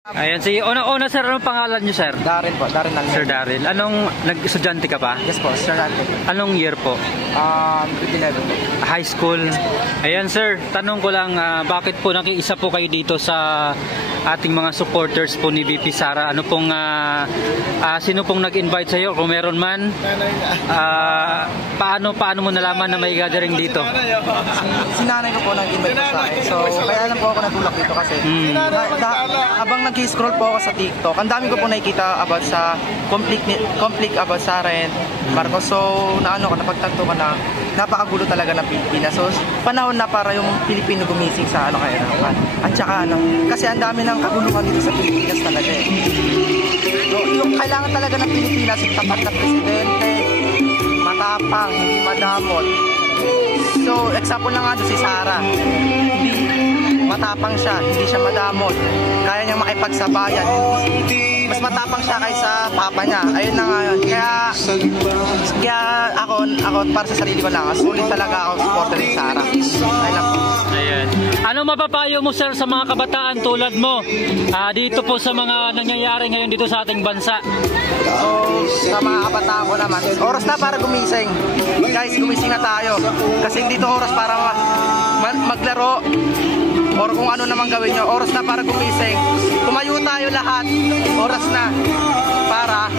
Ayan, si una sir, anong pangalan niyo sir? Daryl po, Daryl Nalmer. Sir Daryl, anong nag-estudyante ka pa? Yes po, estudyante po. Anong year po? Grade 11 po. High school. Ayan sir, tanong ko lang, bakit po nakiisa po kayo dito sa ating mga supporters po ni VP Sara? Ano pong, sino pong nag-invite sa iyo? Kung meron man, paano mo nalaman na may gathering dito? Si nanay ko po nag-invite po sa akin. So, kaya lang po ako natulak dito kasi habang nag-scroll po ako sa TikTok, ang dami ko po nakikita about sa conflict about Sara and Marcos. So, napagtanto ko na napakagulo talaga ng Pilipinas. So, panahon na para yung Pilipino gumising sa kahirapan. At saka kasi ang dami ng kaguluhan dito sa Pilipinas talaga eh. So, yung kailangan talaga ng Pilipinas, yung tapat na presidente, matapang, hindi madamot. So, example na nga doon si Sara. Hindi matapang siya, hindi siya madamot. Kaya niyang makipagsabayan. Mas matapang siya kaysa papa niya. Ayun na nga yun. Kaya ako para sa sarili ko lang, sulit talaga ako supporter ni Sara. Ayun lang po. Ayan. Ano mapapayo mo sir sa mga kabataan tulad mo dito po sa mga nangyayari ngayon dito sa ating bansa? So, sa mga kabataan ko naman, oras na para gumising. Guys, gumising na tayo. Kasi dito oras para maglaro or kung ano naman gawin nyo. Oras na para gumising. Tumayo tayo lahat. Oras na para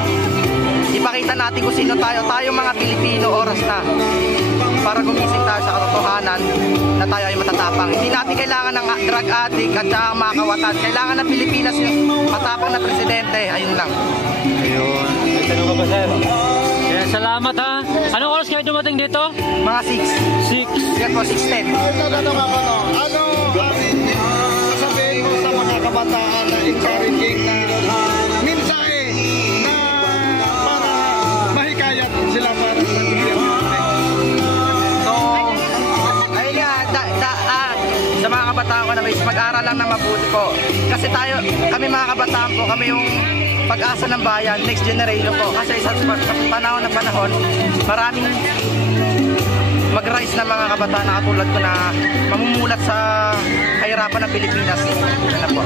ipakita natin kung sino tayo. Tayo mga Pilipino, oras na para gumising tayo sa katotohanan na tayo ay matatapang. Hindi natin kailangan ng drug addict at saka mga kawatan. Kailangan ng Pilipinas yung matapang na presidente. Ayun lang. Ayun. May tanong ka ba sir? Kaya salamat ha. Anong oras kayo dumating dito? Mga 6. Yan po, 6:10. Ano sasabihin mo sa mga kabataan na encouraging na mensahe na para mahikayat sila para sa So, ayun nga, sa mga kabataan ko na mag-aral lang na mabuti po. Kasi kami mga kabataan po, kami yung pag-asa ng bayan, next generation po. Kasi sa panahon na panahon, maraming mag-rise na mga kabataan na katulad ko na mamumulat sa kahirapan ng Pilipinas. Ano po?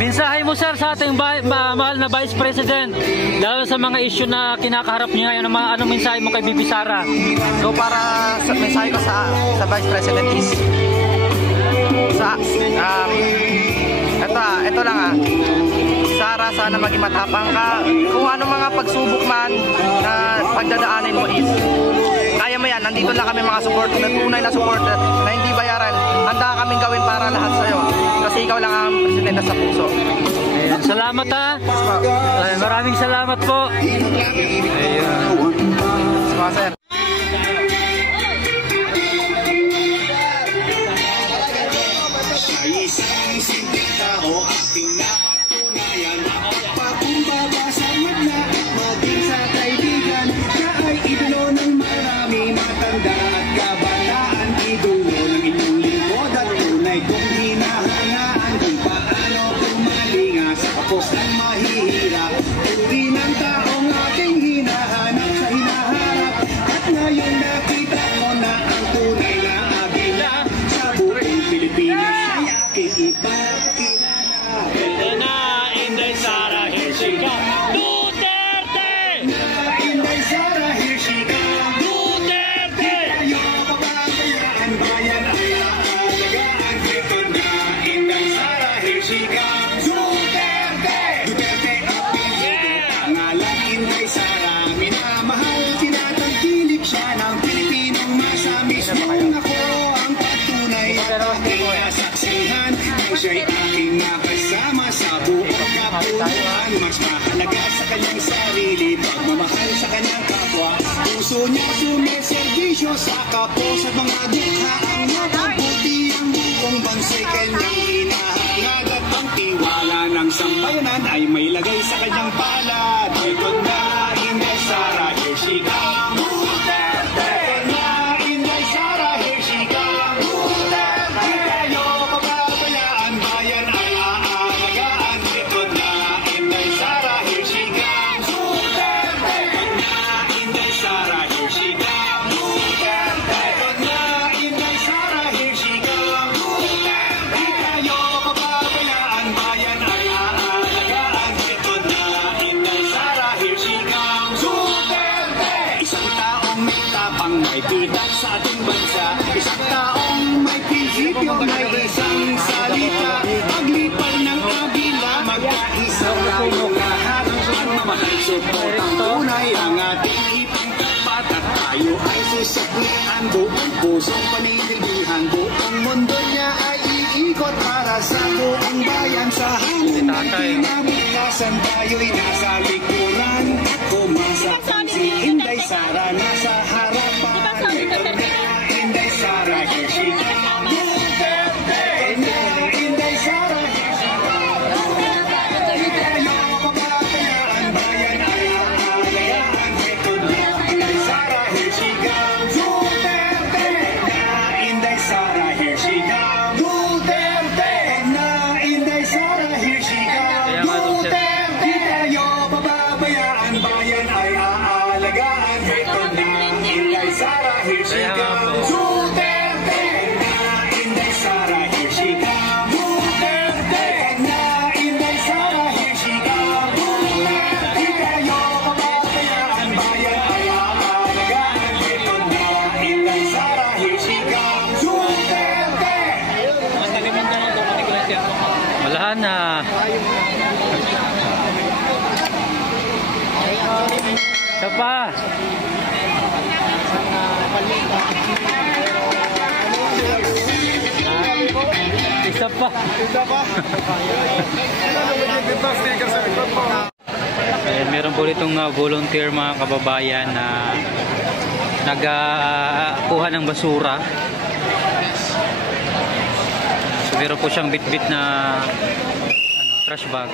Mensahe mo sir sa ating mahal na Vice President, lalo sa mga issue na kinakaharap niya ngayon, anong mensahe mo kay VP Sara? So para sa mensahe ko sa Vice President is ito lang Sara, sana maging matapang ka. Kung ano mga pagsubok man na pagdadaanin mo is kaya mo yan. Nandito lang kami mga supporter, tunay na supporter na hindi bayaran. Handa kaming gawin para lahat sa'yo. Kasi ikaw lang ang presidente sa puso. Ayan, salamat ha. Maraming salamat po. Ayan. Sir. Siya'y aking nakasama sa buong kapuluan. Mas mahalaga sa kanyang sarili, pagmamahal sa kanyang kapwa. Puso niya sumiservisyo sa kapwa sa mga dukha. Ang nakabuti ang buong bansa'y kanyang hinahangad. At ang tiwala ng sambayanan ay may lagay sa kanyang palad. Ito na, Inday Sara, here she comes. ay pitak sa ating bansa. Isang taong may prinsipyo, may isang salita. Paglipad ng agila, magkaisang tayo lahat. Pagmamahal, supportang tunay ang ating ipangtapat. At tayo ay susuklian, buong pusong paninilbihan. Buong mundo niya ay iikot para sa buong bayan. Sa hangin ng kinabukasan, tayo'y nasa likuran. Kumasakang si Inday Sara, nasa harapan. Inday Sara, here she comes. Duterte na, Inday Sara, here she comes. Tayo mapapayaan, bayan ay aalagaan. Ito na, Inday Sara, here she comes. Duterte na, Inday Sara, here she comes. Duterte na, Inday Sara, here she comes. Duterte, tayo pababayaan, bayan ay aalagaan. Ito na, Inday Sara, here she comes. Duterte na, Inday Sara, here she comes. Duterte na, Inday Sara, here she comes. Duterte, tayo pababayaan, bayan ay aalagaan. Ito na, Inday Sara, here she comes. Duterte. Malahan na. Isa pa. Isa pa. Ayan, meron po itong volunteer mga kababayan na nagkuha ng basura. So meron po siyang bit-bit na trash bag.